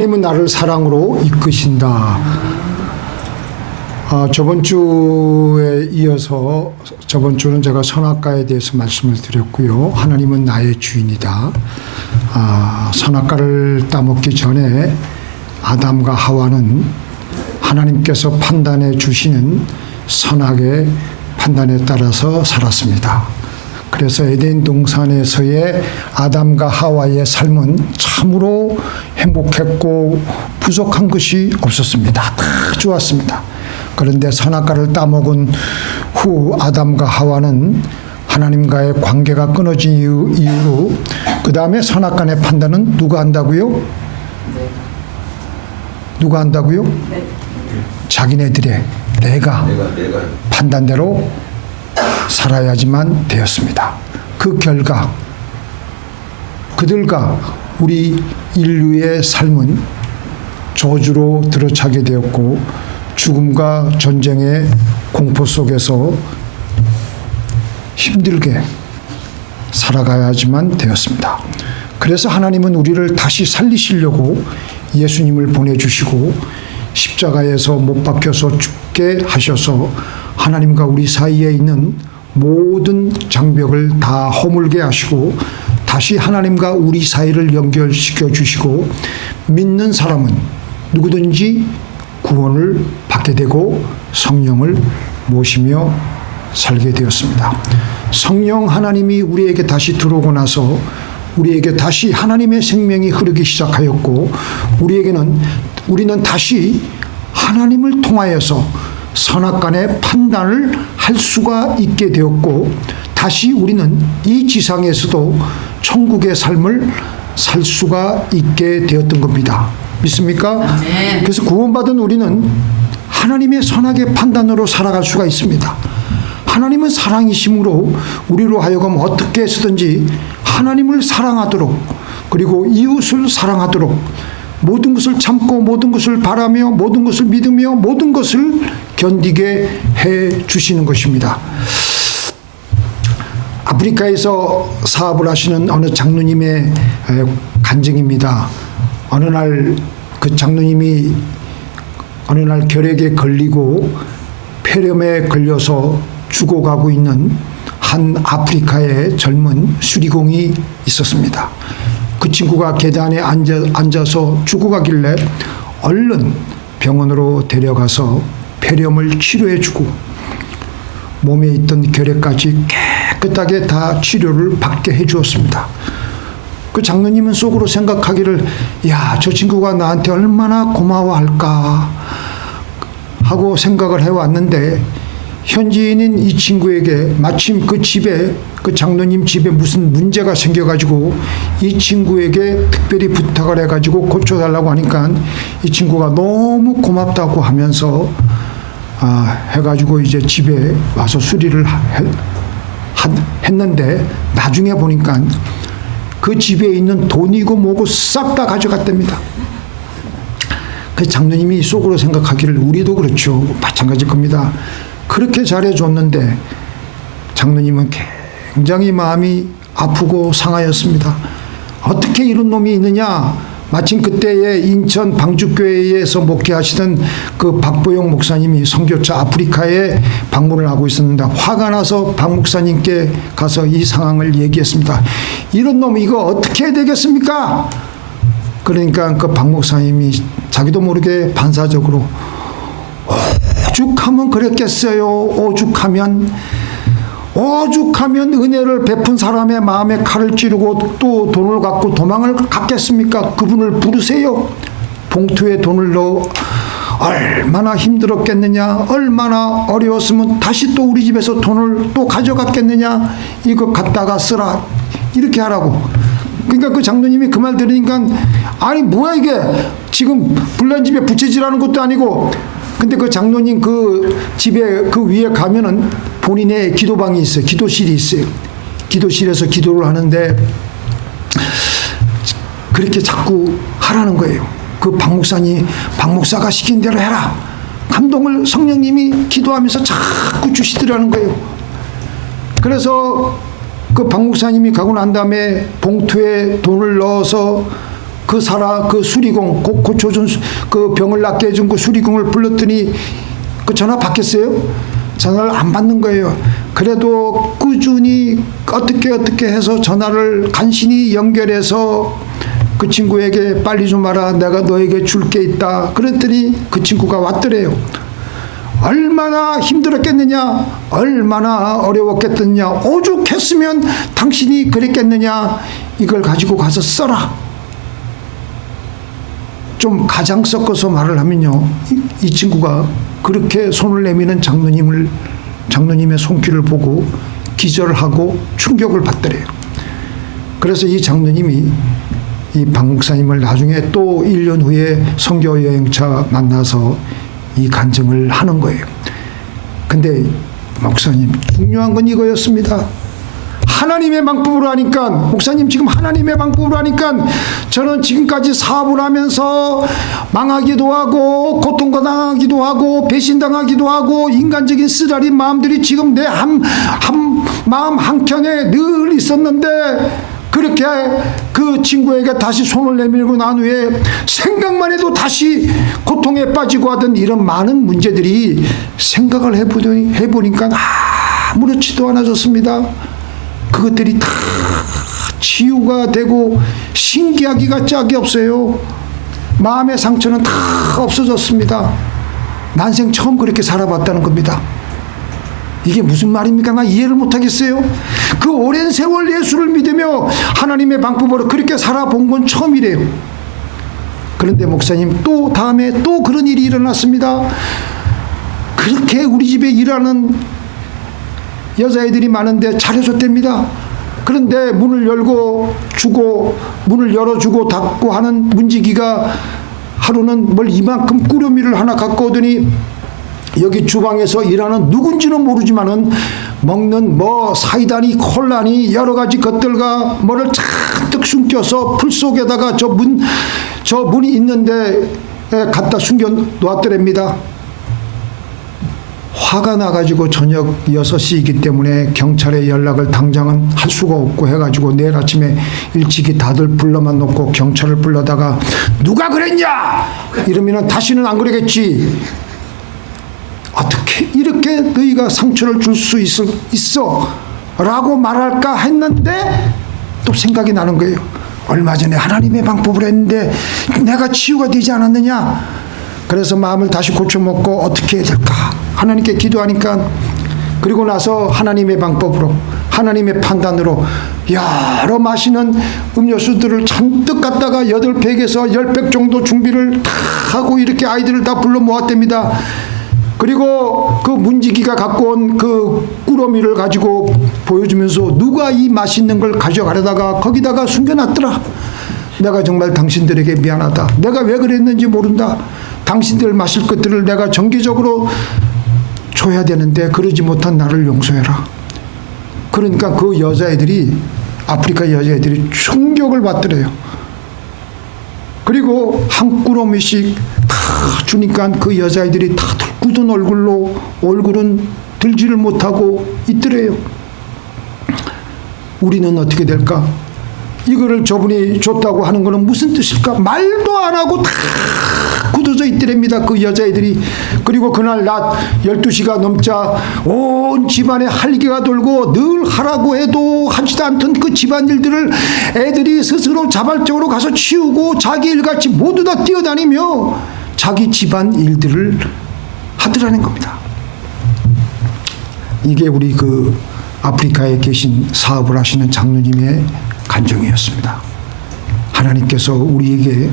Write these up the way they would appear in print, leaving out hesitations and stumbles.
하나님은 나를 사랑으로 이끄신다. 저번 주에 이어서 저번 주는 제가 선악과에 대해서 말씀을 드렸고요. 하나님은 나의 주인이다. 선악과를 따먹기 전에 아담과 하와는 하나님께서 판단해 주시는 선악의 판단에 따라서 살았습니다. 그래서 에덴 동산에서의 아담과 하와의 삶은 참으로 행복했고 부족한 것이 없었습니다. 다 좋았습니다. 그런데 선악과를 따먹은 후 아담과 하와는 하나님과의 관계가 끊어진 이유로 그 다음에 선악과의 판단은 누가 한다고요? 누가 한다고요? 자기네들의 내가 판단대로 살아야지만 되었습니다. 그 결과 그들과 우리 인류의 삶은 저주로 들어차게 되었고 죽음과 전쟁의 공포 속에서 힘들게 살아가야지만 되었습니다. 그래서 하나님은 우리를 다시 살리시려고 예수님을 보내주시고 십자가에서 못 박혀서 죽게 하셔서 하나님과 우리 사이에 있는 모든 장벽을 다 허물게 하시고 다시 하나님과 우리 사이를 연결시켜 주시고 믿는 사람은 누구든지 구원을 받게 되고 성령을 모시며 살게 되었습니다. 성령 하나님이 우리에게 다시 들어오고 나서 우리에게 다시 하나님의 생명이 흐르기 시작하였고 우리는 다시 하나님을 통하여서 선악간의 판단을 할 수가 있게 되었고 다시 우리는 이 지상에서도 천국의 삶을 살 수가 있게 되었던 겁니다. 믿습니까? 네. 그래서 구원받은 우리는 하나님의 선악의 판단으로 살아갈 수가 있습니다. 하나님은 사랑이심으로 우리로 하여금 어떻게 해서든지 하나님을 사랑하도록 그리고 이웃을 사랑하도록 모든 것을 참고 모든 것을 바라며 모든 것을 믿으며 모든 것을 견디게 해 주시는 것입니다. 아프리카에서 사업을 하시는 어느 장로님의 간증입니다. 어느 날 그 장로님이 어느 날 결핵에 걸리고 폐렴에 걸려서 죽어가고 있는 한 아프리카의 젊은 수리공이 있었습니다. 그 친구가 계단에 앉아서 죽어가길래 얼른 병원으로 데려가서 폐렴을 치료해주고 몸에 있던 결핵까지 깨끗하게 다 치료를 받게 해주었습니다. 그 장로님은 속으로 생각하기를 야, 저 친구가 나한테 얼마나 고마워할까 하고 생각을 해왔는데 현지인인 이 친구에게 마침 그 집에 그 장로님 집에 무슨 문제가 생겨가지고 이 친구에게 특별히 부탁을 해가지고 고쳐달라고 하니까 이 친구가 너무 고맙다고 하면서 해가지고 이제 집에 와서 수리를 했는데 나중에 보니까 그 집에 있는 돈이고 뭐고 싹 다 가져갔답니다. 그 장로님이 속으로 생각하기를 우리도 그렇죠. 마찬가지일 겁니다. 그렇게 잘해줬는데 장로님은 굉장히 마음이 아프고 상하였습니다. 어떻게 이런 놈이 있느냐. 마침 그때에 인천 방주교회에서 목회하시던 그 박보영 목사님이 선교차 아프리카에 방문을 하고 있었는데 화가 나서 박 목사님께 가서 이 상황을 얘기했습니다. 이런 놈 이거 어떻게 해야 되겠습니까? 그러니까 그 박 목사님이 자기도 모르게 반사적으로 오죽하면 그랬겠어요. 오죽하면 은혜를 베푼 사람의 마음에 칼을 찌르고 또 돈을 갖고 도망을 갔겠습니까? 그분을 부르세요. 봉투에 돈을 넣어 얼마나 힘들었겠느냐, 얼마나 어려웠으면 다시 또 우리 집에서 돈을 또 가져갔겠느냐, 이거 갖다가 쓰라 이렇게 하라고. 그러니까 그 장로님이 그 말 들으니까 아니 뭐야 이게 지금 불난 집에 부채질하는 것도 아니고. 근데 그 장로님 그 집에 그 위에 가면은 본인의 기도방이 있어요. 기도실이 있어요. 기도실에서 기도를 하는데 그렇게 자꾸 하라는 거예요. 그 박 목사가 시킨 대로 해라. 감동을 성령님이 기도하면서 자꾸 주시더라는 거예요. 그래서 그 박 목사님이 가고 난 다음에 봉투에 돈을 넣어서 그 수리공, 고쳐준 그 병을 낫게 해준 그 수리공을 불렀더니 그 전화 받겠어요? 전화를 안 받는 거예요. 그래도 꾸준히 어떻게 해서 전화를 간신히 연결해서 그 친구에게 빨리 좀 와라. 내가 너에게 줄 게 있다. 그랬더니 그 친구가 왔더래요. 얼마나 힘들었겠느냐, 얼마나 어려웠겠느냐, 오죽했으면 당신이 그랬겠느냐, 이걸 가지고 가서 써라. 좀 가장 섞어서 말을 하면요, 이 친구가 그렇게 손을 내미는 장로님의 손길을 보고 기절을 하고 충격을 받더래요. 그래서 이 장로님이 이 박 목사님을 나중에 또 1년 후에 선교 여행차 만나서 이 간증을 하는 거예요. 근데 목사님, 중요한 건 이거였습니다. 하나님의 방법으로 하니까, 목사님 지금 하나님의 방법으로 하니까 저는 지금까지 사업을 하면서 망하기도 하고 고통당하기도 하고 배신당하기도 하고 인간적인 쓰라린 마음들이 지금 내 마음 한켠에 늘 있었는데, 그렇게 그 친구에게 다시 손을 내밀고 난 후에 생각만 해도 다시 고통에 빠지고 하던 이런 많은 문제들이 생각을 해보니까 아무렇지도 않아졌습니다. 그것들이 다 치유가 되고 신기하기가 짝이 없어요. 마음의 상처는 다 없어졌습니다. 난생 처음 그렇게 살아봤다는 겁니다. 이게 무슨 말입니까? 나 이해를 못하겠어요. 그 오랜 세월 예수를 믿으며 하나님의 방법으로 그렇게 살아본 건 처음이래요. 그런데 목사님, 또 다음에 또 그런 일이 일어났습니다. 그렇게 우리 집에 일하는 여자애들이 많은데 잘해줬답니다. 그런데 문을 열어주고 닫고 하는 문지기가 하루는 뭘 이만큼 꾸러미를 하나 갖고 오더니 여기 주방에서 일하는 누군지는 모르지만은 먹는 뭐 사이다니 콜라니 여러 가지 것들과 뭐를 잔뜩 숨겨서 풀 속에다가 저 문이 있는데 갖다 숨겨 놓았더랍니다. 화가 나가지고 저녁 6시이기 때문에 경찰에 연락을 당장은 할 수가 없고 해가지고 내일 아침에 일찍이 다들 불러만 놓고 경찰을 불러다가 누가 그랬냐 이러면은 다시는 안 그러겠지. 어떻게 이렇게 너희가 상처를 줄 수 있어 라고 말할까 했는데 또 생각이 나는 거예요. 얼마 전에 하나님의 방법을 했는데 내가 치유가 되지 않았느냐. 그래서 마음을 다시 고쳐먹고 어떻게 해야 될까 하나님께 기도하니까, 그리고 나서 하나님의 방법으로 하나님의 판단으로 여러 마시는 음료수들을 잔뜩 갖다가 8팩에서 10팩 정도 준비를 다 하고 이렇게 아이들을 다 불러 모았답니다. 그리고 그 문지기가 갖고 온 그 꾸러미를 가지고 보여주면서 누가 이 맛있는 걸 가져가려다가 거기다가 숨겨놨더라. 내가 정말 당신들에게 미안하다. 내가 왜 그랬는지 모른다. 당신들 마실 것들을 내가 정기적으로 줘야 되는데 그러지 못한 나를 용서해라. 그러니까 그 여자애들이, 아프리카 여자애들이 충격을 받더래요. 그리고 한 꾸러미씩 다 주니까 그 여자애들이 다 굳은 얼굴로 얼굴은 들지를 못하고 있더래요. 우리는 어떻게 될까? 이거를 저분이 줬다고 하는 거는 무슨 뜻일까? 말도 안 하고 다 굳어져 있더랍니다, 그 여자애들이. 그리고 그날 낮 12시가 넘자 온 집안에 할기가 돌고 늘 하라고 해도 하지도 않던 그 집안일들을 애들이 스스로 자발적으로 가서 치우고 자기 일같이 모두 다 뛰어다니며 자기 집안 일들을 하더라는 겁니다. 이게 우리 그 아프리카에 계신 사업을 하시는 장로님의 간증이었습니다. 하나님께서 우리에게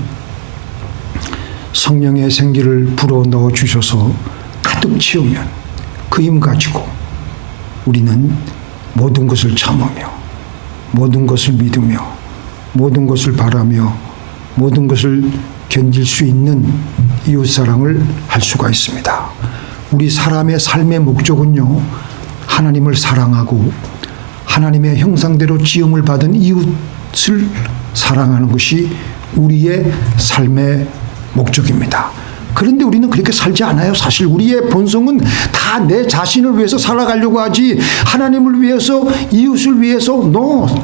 성령의 생기를 불어넣어 주셔서 가득 채우면 그 힘 가지고 우리는 모든 것을 참으며 모든 것을 믿으며 모든 것을 바라며 모든 것을 견딜 수 있는 이웃사랑을 할 수가 있습니다. 우리 사람의 삶의 목적은요, 하나님을 사랑하고 하나님의 형상대로 지음을 받은 이웃을 사랑하는 것이 우리의 삶의 목적입니다. 그런데 우리는 그렇게 살지 않아요. 사실 우리의 본성은 다 내 자신을 위해서 살아가려고 하지 하나님을 위해서, 이웃을 위해서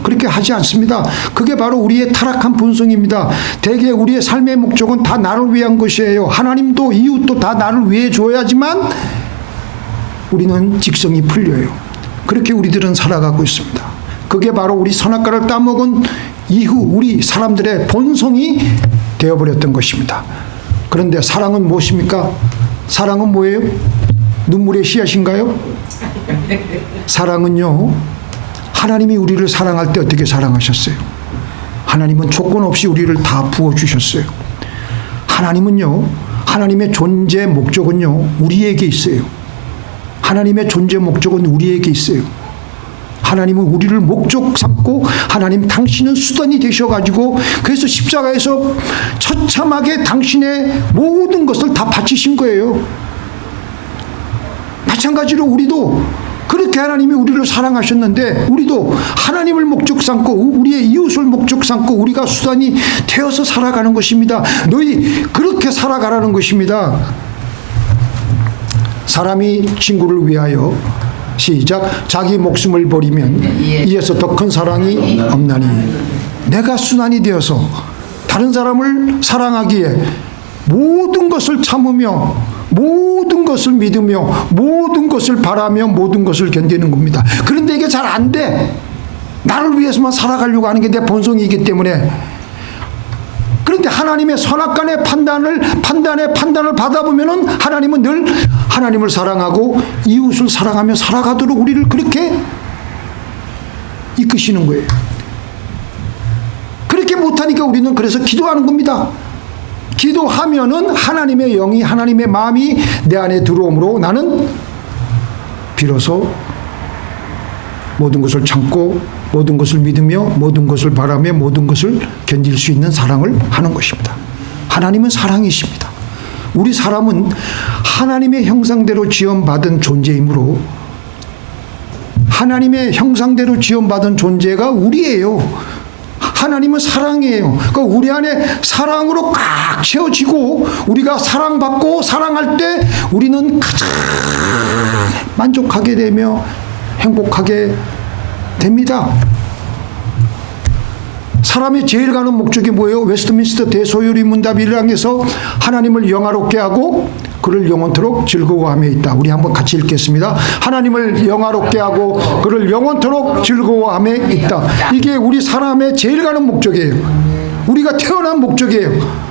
그렇게 하지 않습니다. 그게 바로 우리의 타락한 본성입니다. 대개 우리의 삶의 목적은 다 나를 위한 것이에요. 하나님도 이웃도 다 나를 위해 줘야지만 우리는 직성이 풀려요. 그렇게 우리들은 살아가고 있습니다. 그게 바로 우리 선악과를 따먹은 이후 우리 사람들의 본성이 되어버렸던 것입니다. 그런데 사랑은 무엇입니까? 사랑은 뭐예요? 눈물의 씨앗인가요? 사랑은요, 하나님이 우리를 사랑할 때 어떻게 사랑하셨어요? 하나님은 조건 없이 우리를 다 부어주셨어요. 하나님은요, 하나님의 존재 목적은요, 우리에게 있어요. 하나님의 존재 목적은 우리에게 있어요. 하나님은 우리를 목적 삼고 하나님 당신은 수단이 되셔가지고 그래서 십자가에서 처참하게 당신의 모든 것을 다 바치신 거예요. 마찬가지로 우리도 그렇게 하나님이 우리를 사랑하셨는데 우리도 하나님을 목적 삼고 우리의 이웃을 목적 삼고 우리가 수단이 되어서 살아가는 것입니다. 너희 그렇게 살아가라는 것입니다. 사람이 친구를 위하여 시작 자기 목숨을 버리면 이에서 더 큰 사랑이 없나니 내가 수단이 되어서 다른 사람을 사랑하기에 모든 것을 참으며 모든 것을 믿으며 모든 것을 바라며 모든 것을 견디는 겁니다. 그런데 이게 잘 안 돼. 나를 위해서만 살아가려고 하는 게 내 본성이기 때문에. 그런데 하나님의 선악간의 판단을 받아보면은 하나님은 늘 하나님을 사랑하고 이웃을 사랑하며 살아가도록 우리를 그렇게 이끄시는 거예요. 그렇게 못하니까 우리는 그래서 기도하는 겁니다. 기도하면은 하나님의 영이, 하나님의 마음이 내 안에 들어오므로 나는 비로소 모든 것을 참고 모든 것을 믿으며 모든 것을 바라며 모든 것을 견딜 수 있는 사랑을 하는 것입니다. 하나님은 사랑이십니다. 우리 사람은 하나님의 형상대로 지음받은 존재이므로 하나님의 형상대로 지음받은 존재가 우리예요. 하나님은 사랑이에요. 그러니까 우리 안에 사랑으로 꽉 채워지고 우리가 사랑받고 사랑할 때 우리는 가장 만족하게 되며 행복하게 됩니다. 사람이 제일 가는 목적이 뭐예요? 웨스트민스터 대소요리 문답 1항에서 하나님을 영화롭게 하고 그를 영원토록 즐거워함에 있다. 우리 한번 같이 읽겠습니다. 하나님을 영화롭게 하고 그를 영원토록 즐거워함에 있다. 이게 우리 사람의 제일 가는 목적이에요. 우리가 태어난 목적이에요.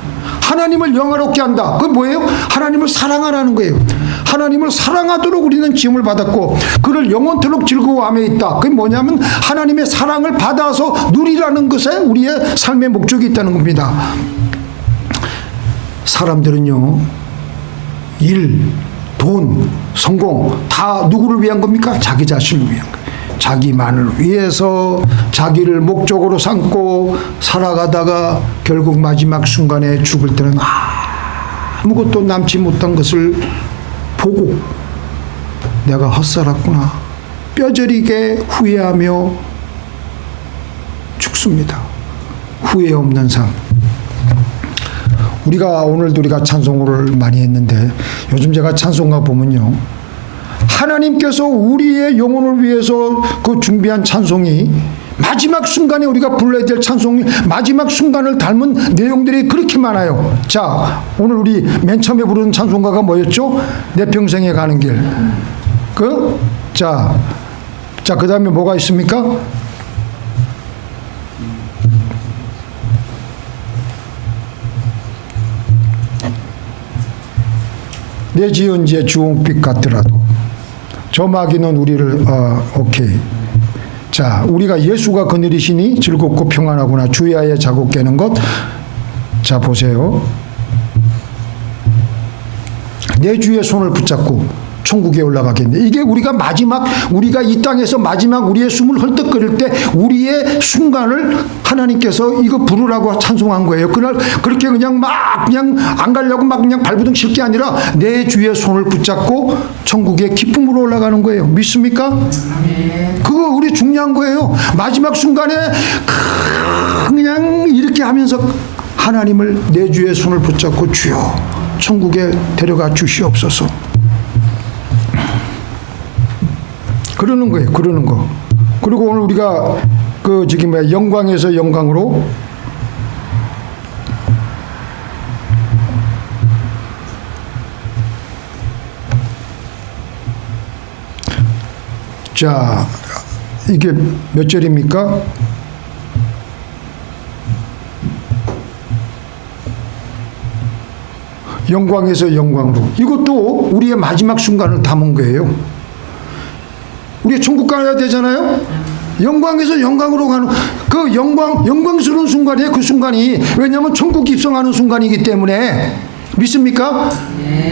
하나님을 영화롭게 한다. 그게 뭐예요? 하나님을 사랑하라는 거예요. 하나님을 사랑하도록 우리는 지음을 받았고 그를 영원토록 즐거워함에 있다. 그게 뭐냐면 하나님의 사랑을 받아서 누리라는 것에 우리의 삶의 목적이 있다는 겁니다. 사람들은요, 일, 돈, 성공 다 누구를 위한 겁니까? 자기 자신을 위한 거예요. 자기만을 위해서 자기를 목적으로 삼고 살아가다가 결국 마지막 순간에 죽을 때는 아무것도 남지 못한 것을 보고 내가 헛살았구나 뼈저리게 후회하며 죽습니다. 후회 없는 삶. 오늘도 우리가 찬송을 많이 했는데 요즘 제가 찬송가 보면요, 하나님께서 우리의 영혼을 위해서 그 준비한 찬송이 마지막 순간에 우리가 불러야 될 찬송이 마지막 순간을 닮은 내용들이 그렇게 많아요. 자, 오늘 우리 맨 처음에 부르는 찬송가가 뭐였죠? 내 평생에 가는 길. 자, 그 다음에 뭐가 있습니까? 내 지은 제 주홍빛 같더라도 저 마귀는 우리를 오케이. 자, 우리가 예수가 그늘이시니 즐겁고 평안하구나. 주야에 자고 깨는 것. 자, 보세요. 내 주의 손을 붙잡고 천국에 올라가겠네. 이게 우리가 이 땅에서 마지막 우리의 숨을 헐떡거릴 때 우리의 순간을 하나님께서 이거 부르라고 찬송한 거예요. 그날 그렇게 그냥 안 가려고 그냥 발부둥 칠 게 아니라 내 주의 손을 붙잡고 천국에 기쁨으로 올라가는 거예요. 믿습니까? 그거 우리 중요한 거예요. 마지막 순간에 그냥 이렇게 하면서 하나님을 내 주의 손을 붙잡고 주여 천국에 데려가 주시옵소서. 그러는 거예요. 그러는 거. 그리고 오늘 우리가 영광에서 영광으로 자, 이게 몇 절입니까? 영광에서 영광으로. 이것도 우리의 마지막 순간을 담은 거예요. 우리 천국 가야 되잖아요. 영광에서 영광으로 가는 그 영광스러운 순간이에요. 그 순간이. 왜냐하면 천국 입성하는 순간이기 때문에. 믿습니까?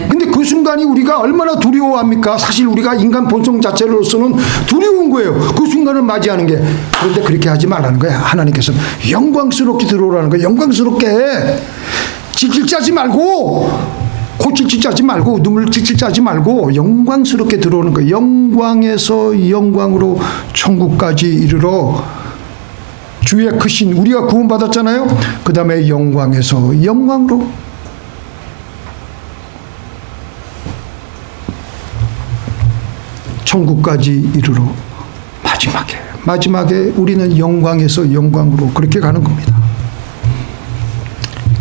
근데 그 순간이 우리가 얼마나 두려워합니까? 사실 우리가 인간 본성 자체로서는 두려운 거예요. 그 순간을 맞이하는 게. 그런데 그렇게 하지 말라는 거야. 하나님께서 영광스럽게 들어오라는 거예요. 영광스럽게. 질질 짜지 말고, 코칠질 짜지 말고, 눈물 질질 짜지 말고 영광스럽게 들어오는 거예요. 영광에서 영광으로 천국까지 이르러 주의 크신, 우리가 구원받았잖아요. 그 다음에 영광에서 영광으로 천국까지 이르러 마지막에 우리는 영광에서 영광으로 그렇게 가는 겁니다.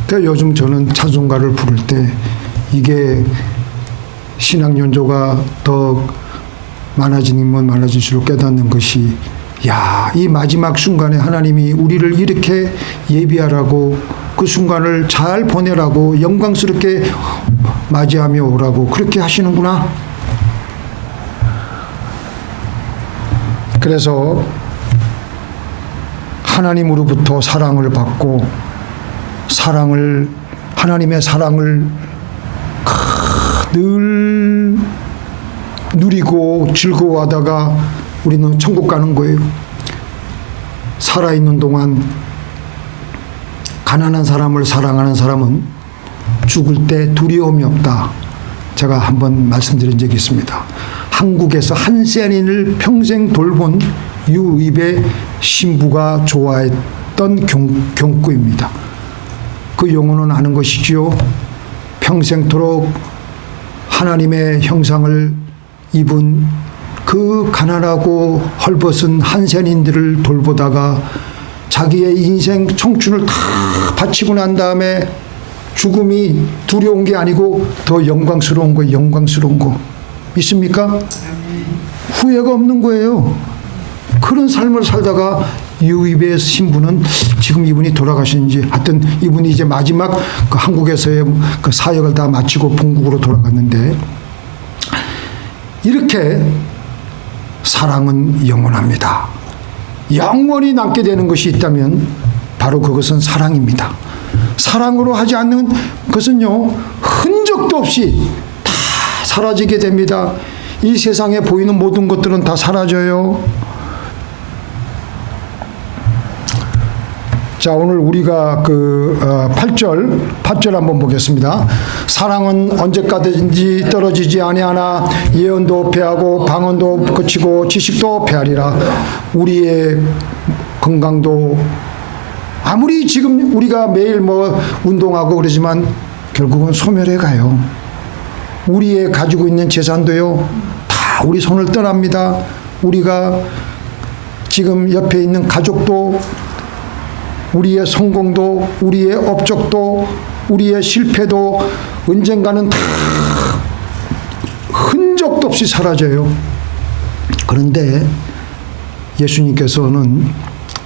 그러니까 요즘 저는 찬송가를 부를 때 이게 신앙 연조가 더 많아지면 많아질수록 깨닫는 것이, 야, 이 마지막 순간에 하나님이 우리를 이렇게 예비하라고, 그 순간을 잘 보내라고, 영광스럽게 맞이하며 오라고 그렇게 하시는구나. 그래서 하나님으로부터 사랑을 받고 하나님의 사랑을 늘 누리고 즐거워하다가 우리는 천국 가는 거예요. 살아있는 동안 가난한 사람을 사랑하는 사람은 죽을 때 두려움이 없다. 제가 한번 말씀드린 적이 있습니다. 한국에서 한센인을 평생 돌본 유의배 신부가 좋아했던 경구입니다. 그 용어는 아는 것이지요. 평생토록 하나님의 형상을 입은 그 가난하고 헐벗은 한센인들을 돌보다가 자기의 인생 청춘을 다 바치고 난 다음에 죽음이 두려운 게 아니고 더 영광스러운 거, 영광스러운 거. 믿습니까? 후회가 없는 거예요. 그런 삶을 살다가 유입의 신부는, 지금 이분이 돌아가셨는지, 하여튼 이분이 이제 마지막 그 한국에서의 그 사역을 다 마치고 본국으로 돌아갔는데, 이렇게 사랑은 영원합니다. 영원히 남게 되는 것이 있다면 바로 그것은 사랑입니다. 사랑으로 하지 않는 것은요, 흔적도 없이 다 사라지게 됩니다. 이 세상에 보이는 모든 것들은 다 사라져요. 자, 오늘 우리가 8절 한번 보겠습니다. 사랑은 언제까지 떨어지지 아니하나 예언도 패하고 방언도 그치고 지식도 패하리라. 우리의 건강도 아무리 지금 우리가 매일 운동하고 그러지만 결국은 소멸해 가요. 우리의 가지고 있는 재산도요, 다 우리 손을 떠납니다. 우리가 지금 옆에 있는 가족도, 우리의 성공도, 우리의 업적도, 우리의 실패도 언젠가는 다 흔적도 없이 사라져요. 그런데 예수님께서는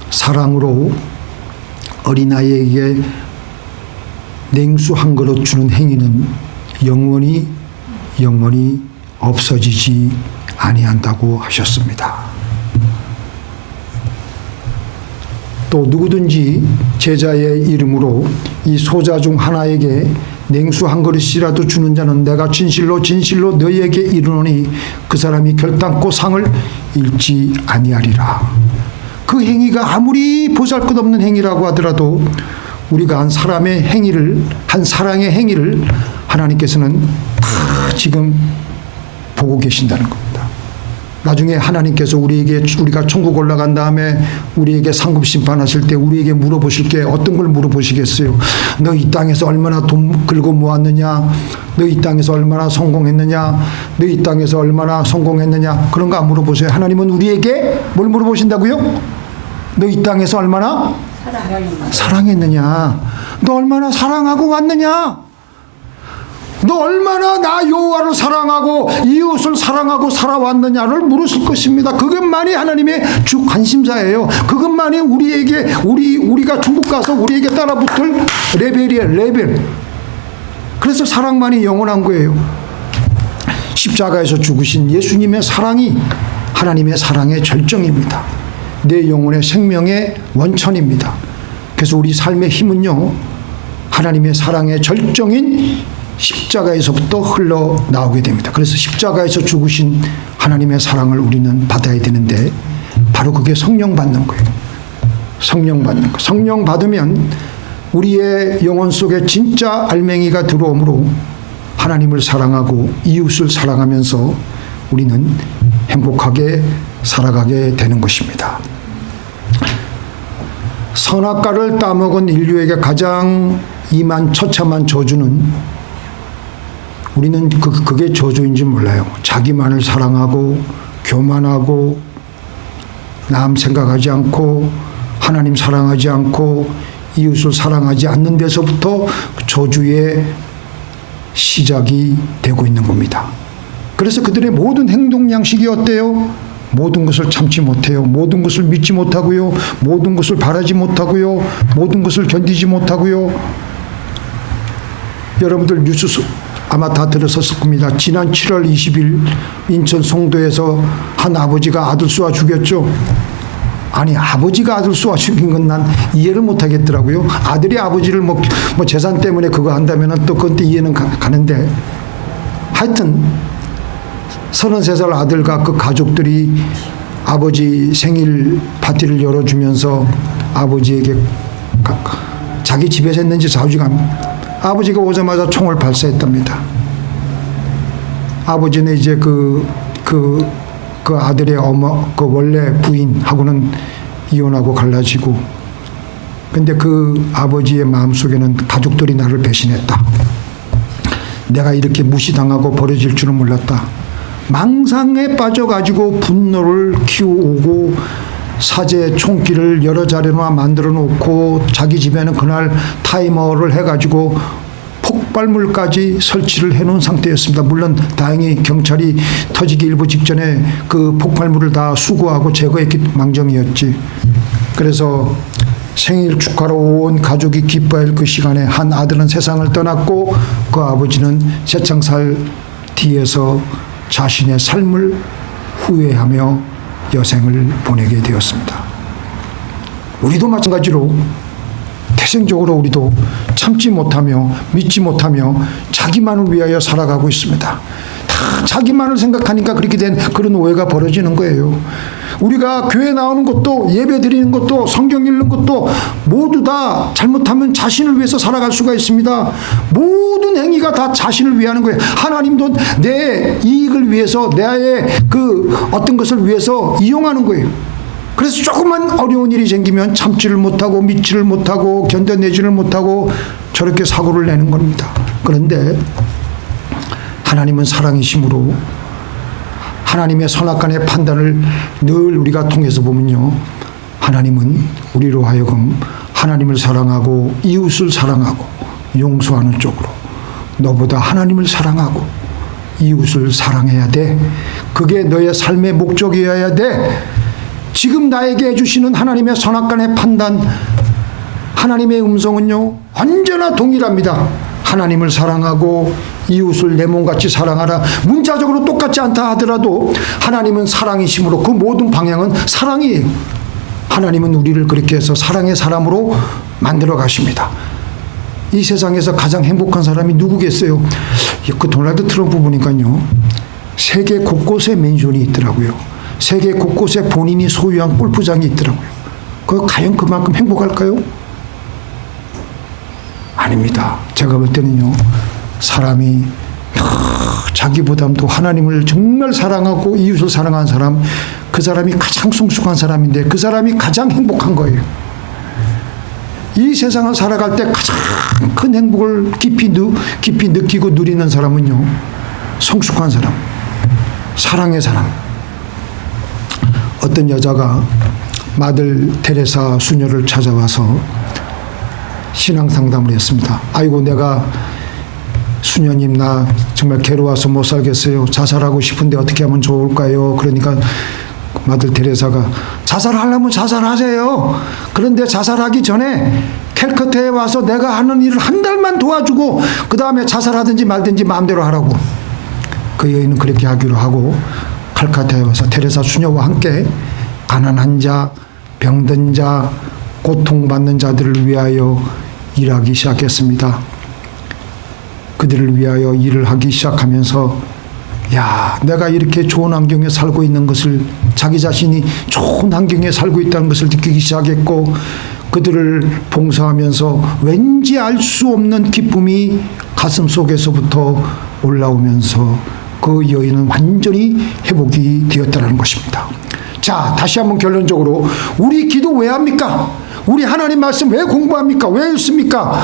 사랑으로 어린아이에게 냉수 한 그릇 주는 행위는 영원히 없어지지 아니한다고 하셨습니다. 또 누구든지 제자의 이름으로 이 소자 중 하나에게 냉수 한 그릇이라도 주는 자는 내가 진실로 너희에게 이르노니 그 사람이 결단코 상을 잃지 아니하리라. 그 행위가 아무리 보잘것없는 행위라고 하더라도 우리가 한 사람의 행위를, 한 사랑의 행위를 하나님께서는 다 지금 보고 계신다는 겁니다. 나중에 하나님께서 우리가 천국 올라간 다음에 우리에게 상급 심판하실 때 우리에게 물어보실 게 어떤 걸 물어보시겠어요? 너 이 땅에서 얼마나 돈 긁어 모았느냐? 너 이 땅에서 얼마나 성공했느냐? 너 이 땅에서 얼마나 성공했느냐? 그런 거 안 물어보세요. 하나님은 우리에게 뭘 물어보신다고요? 너 이 땅에서 얼마나 사랑했느냐? 너 얼마나 사랑하고 왔느냐? 너 얼마나 나 여호와를 사랑하고 이웃을 사랑하고 살아왔느냐를 물으실 것입니다. 그것만이 하나님의 주 관심사예요. 그것만이 우리가 중국 가서 우리에게 따라붙을 레벨이에요. 레벨. 그래서 사랑만이 영원한 거예요. 십자가에서 죽으신 예수님의 사랑이 하나님의 사랑의 절정입니다. 내 영혼의 생명의 원천입니다. 그래서 우리 삶의 힘은요, 하나님의 사랑의 절정인 십자가에서부터 흘러나오게 됩니다. 그래서 십자가에서 죽으신 하나님의 사랑을 우리는 받아야 되는데 바로 그게 성령 받는 거예요. 성령 받는 거. 성령 받으면 우리의 영혼 속에 진짜 알맹이가 들어오므로 하나님을 사랑하고 이웃을 사랑하면서 우리는 행복하게 살아가게 되는 것입니다. 선악과를 따먹은 인류에게 가장 임한 처참한 저주는 우리는 그게 저주인지 몰라요. 자기만을 사랑하고 교만하고 남 생각하지 않고 하나님 사랑하지 않고 이웃을 사랑하지 않는 데서부터 저주의 시작이 되고 있는 겁니다. 그래서 그들의 모든 행동 양식이 어때요? 모든 것을 참지 못해요. 모든 것을 믿지 못하고요. 모든 것을 바라지 못하고요. 모든 것을 견디지 못하고요. 여러분들 뉴스 아마 다 들으셨을 겁니다. 지난 7월 20일 인천 송도에서 한 아버지가 아들 쏘아 죽였죠. 아니, 아버지가 아들 쏘아 죽인 건 난 이해를 못 하겠더라고요. 아들이 아버지를 뭐 재산 때문에 그거 한다면 또 그건 또 이해는 가는데, 하여튼 33살 아들과 그 가족들이 아버지 생일 파티를 열어주면서 아버지에게 자기 집에서 했는지 자주가 아버지가 오자마자 총을 발사했답니다. 아버지는 이제 그 아들의 그 원래 부인하고는 이혼하고 갈라지고, 근데 그 아버지의 마음속에는 가족들이 나를 배신했다. 내가 이렇게 무시당하고 버려질 줄은 몰랐다. 망상에 빠져가지고 분노를 키우고 사제 총기를 여러 자리나 만들어 놓고 자기 집에는 그날 타이머를 해가지고 폭발물까지 설치를 해놓은 상태였습니다. 물론 다행히 경찰이 터지기 일부 직전에 그 폭발물을 다 수거하고 제거했기 망정이었지. 그래서 생일 축하로 온 가족이 기뻐할 그 시간에 한 아들은 세상을 떠났고 그 아버지는 새창살 뒤에서 자신의 삶을 후회하며 여생을 보내게 되었습니다. 우리도 마찬가지로 태생적으로 우리도 참지 못하며 믿지 못하며 자기만을 위하여 살아가고 있습니다. 다 자기만을 생각하니까 그렇게 된 그런 오해가 벌어지는 거예요. 우리가 교회 나오는 것도 예배 드리는 것도 성경 읽는 것도 모두 다 잘못하면 자신을 위해서 살아갈 수가 있습니다. 모든 행위가 다 자신을 위하는 거예요. 하나님도 내 이익을 위해서 나의 그 어떤 것을 위해서 이용하는 거예요. 그래서 조금만 어려운 일이 생기면 참지를 못하고 믿지를 못하고 견뎌내지를 못하고 저렇게 사고를 내는 겁니다. 그런데 하나님은 사랑이심으로 하나님의 선악간의 판단을 늘 우리가 통해서 보면요, 하나님은 우리로 하여금 하나님을 사랑하고 이웃을 사랑하고 용서하는 쪽으로, 너보다 하나님을 사랑하고 이웃을 사랑해야 돼. 그게 너의 삶의 목적이어야 돼. 지금 나에게 해주시는 하나님의 선악간의 판단, 하나님의 음성은요 언제나 동일합니다. 하나님을 사랑하고 이웃을 내 몸같이 사랑하라. 문자적으로 똑같지 않다 하더라도 하나님은 사랑이심으로 그 모든 방향은 사랑이에요. 하나님은 우리를 그렇게 해서 사랑의 사람으로 만들어 가십니다. 이 세상에서 가장 행복한 사람이 누구겠어요? 그 도널드 트럼프 보니까요, 세계 곳곳에 맨션이 있더라고요. 세계 곳곳에 본인이 소유한 골프장이 있더라고요. 과연 그만큼 행복할까요? 아닙니다. 제가 볼 때는요, 사람이 자기보다도 하나님을 정말 사랑하고 이웃을 사랑하는 사람, 그 사람이 가장 성숙한 사람인데 그 사람이 가장 행복한 거예요. 이 세상을 살아갈 때 가장 큰 행복을 깊이 느끼고 누리는 사람은요, 성숙한 사람, 사랑의 사람. 어떤 여자가 마들 테레사 수녀를 찾아와서 신앙 상담을 했습니다. 아이고, 내가 수녀님, 나 정말 괴로워서 못 살겠어요. 자살하고 싶은데 어떻게 하면 좋을까요? 그러니까 마들 테레사가, 자살하려면 자살하세요. 그런데 자살하기 전에 캘커타에 와서 내가 하는 일을 한 달만 도와주고 그 다음에 자살하든지 말든지 마음대로 하라고. 그 여인은 그렇게 하기로 하고 칼카타에 와서 테레사 수녀와 함께 가난한 자, 병든 자, 고통받는 자들을 위하여 일하기 시작했습니다. 그들을 위하여 일을 하기 시작하면서, 야, 내가 이렇게 좋은 환경에 살고 있는 것을, 자기 자신이 좋은 환경에 살고 있다는 것을 느끼기 시작했고, 그들을 봉사하면서 왠지 알 수 없는 기쁨이 가슴 속에서부터 올라오면서 그 여인은 완전히 회복이 되었다는 것입니다. 자, 다시 한번 결론적으로, 우리 기도 왜 합니까? 우리 하나님 말씀 왜 공부합니까? 왜 읽습니까?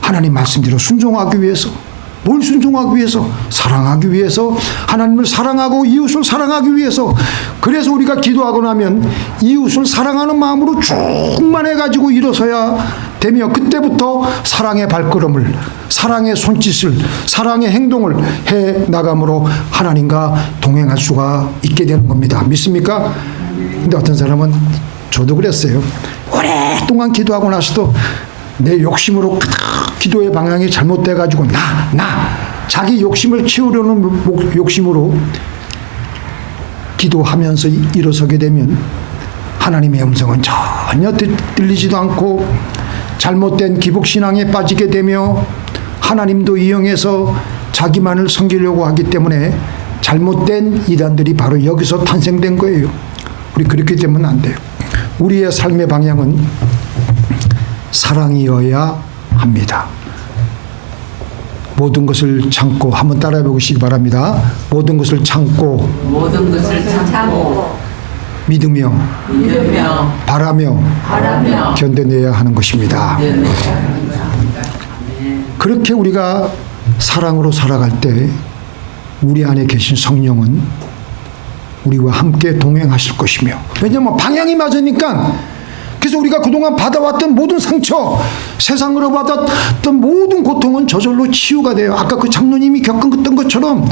하나님 말씀대로 순종하기 위해서. 뭘 순종하기 위해서? 사랑하기 위해서. 하나님을 사랑하고 이웃을 사랑하기 위해서. 그래서 우리가 기도하고 나면 이웃을 사랑하는 마음으로 충만해가지고 일어서야 되며, 그때부터 사랑의 발걸음을, 사랑의 손짓을, 사랑의 행동을 해 나감으로 하나님과 동행할 수가 있게 되는 겁니다. 믿습니까? 근데 어떤 사람은, 저도 그랬어요. 오랫동안 기도하고 나서도 내 욕심으로 기도의 방향이 잘못돼가지고 자기 욕심을 채우려는 욕심으로 기도하면서 일어서게 되면 하나님의 음성은 전혀 들리지도 않고 잘못된 기복신앙에 빠지게 되며, 하나님도 이용해서 자기만을 섬기려고 하기 때문에 잘못된 이단들이 바로 여기서 탄생된 거예요. 우리 그렇게 되면 안 돼요. 우리의 삶의 방향은 사랑이어야 합니다. 모든 것을 참고, 한번 따라해 보시기 바랍니다. 모든 것을 참고 믿으며 바라며 견뎌내야 하는 것입니다. 그렇게 우리가 사랑으로 살아갈 때 우리 안에 계신 성령은 우리와 함께 동행하실 것이며, 왜냐하면 방향이 맞으니까. 그래서 우리가 그동안 받아왔던 모든 상처, 세상으로 받았던 모든 고통은 저절로 치유가 돼요. 아까 그 장로님이 겪었던 것처럼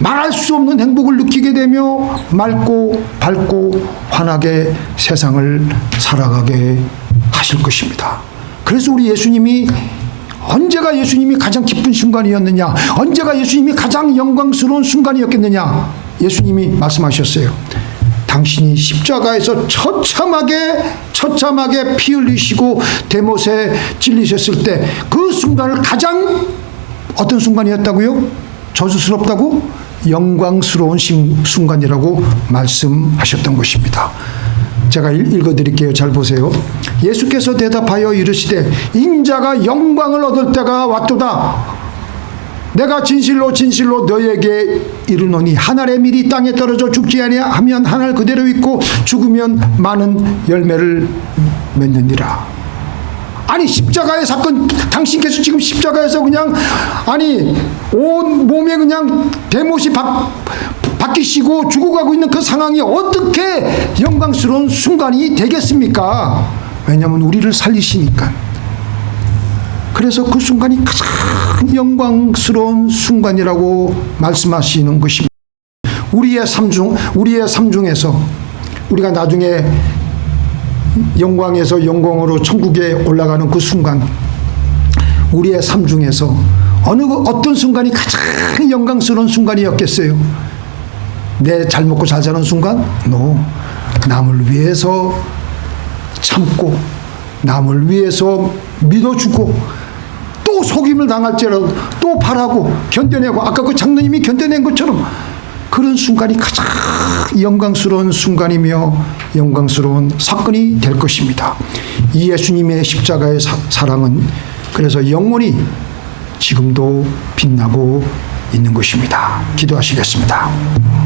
말할 수 없는 행복을 느끼게 되며 맑고 밝고 환하게 세상을 살아가게 하실 것입니다. 그래서 우리 예수님이, 언제가 예수님이 가장 기쁜 순간이었느냐, 언제가 예수님이 가장 영광스러운 순간이었겠느냐, 예수님이 말씀하셨어요. 당신이 십자가에서 처참하게 피 흘리시고 대못에 찔리셨을 때 그 순간을 가장 어떤 순간이었다고요? 저주스럽다고? 영광스러운 순간이라고 말씀하셨던 것입니다. 제가 읽어드릴게요. 잘 보세요. 예수께서 대답하여 이르시되, 인자가 영광을 얻을 때가 왔도다. 내가 진실로 진실로 너에게 이르노니 하늘의 밀이 땅에 떨어져 죽지 아니하면 하늘 그대로 있고 죽으면 많은 열매를 맺느니라. 아니, 십자가의 사건, 당신께서 지금 십자가에서 그냥, 아니, 온 몸에 그냥 대못이 박히시고 죽어가고 있는 그 상황이 어떻게 영광스러운 순간이 되겠습니까? 왜냐하면 우리를 살리시니까. 그래서 그 순간이 가장 영광스러운 순간이라고 말씀하시는 것입니다. 우리의 삶 중에서 우리가 나중에 영광에서 영광으로 천국에 올라가는 그 순간, 우리의 삶 중에서 어떤 순간이 가장 영광스러운 순간이었겠어요? 내 잘 먹고 잘 사는 순간? 남을 위해서 참고, 남을 위해서 믿어주고, 또 속임을 당할지라도 또 바라고 견뎌내고, 아까 그 장로님이 견뎌낸 것처럼 그런 순간이 가장 영광스러운 순간이며 영광스러운 사건이 될 것입니다. 이 예수님의 십자가의 사랑은 그래서 영원히 지금도 빛나고 있는 것입니다. 기도하시겠습니다.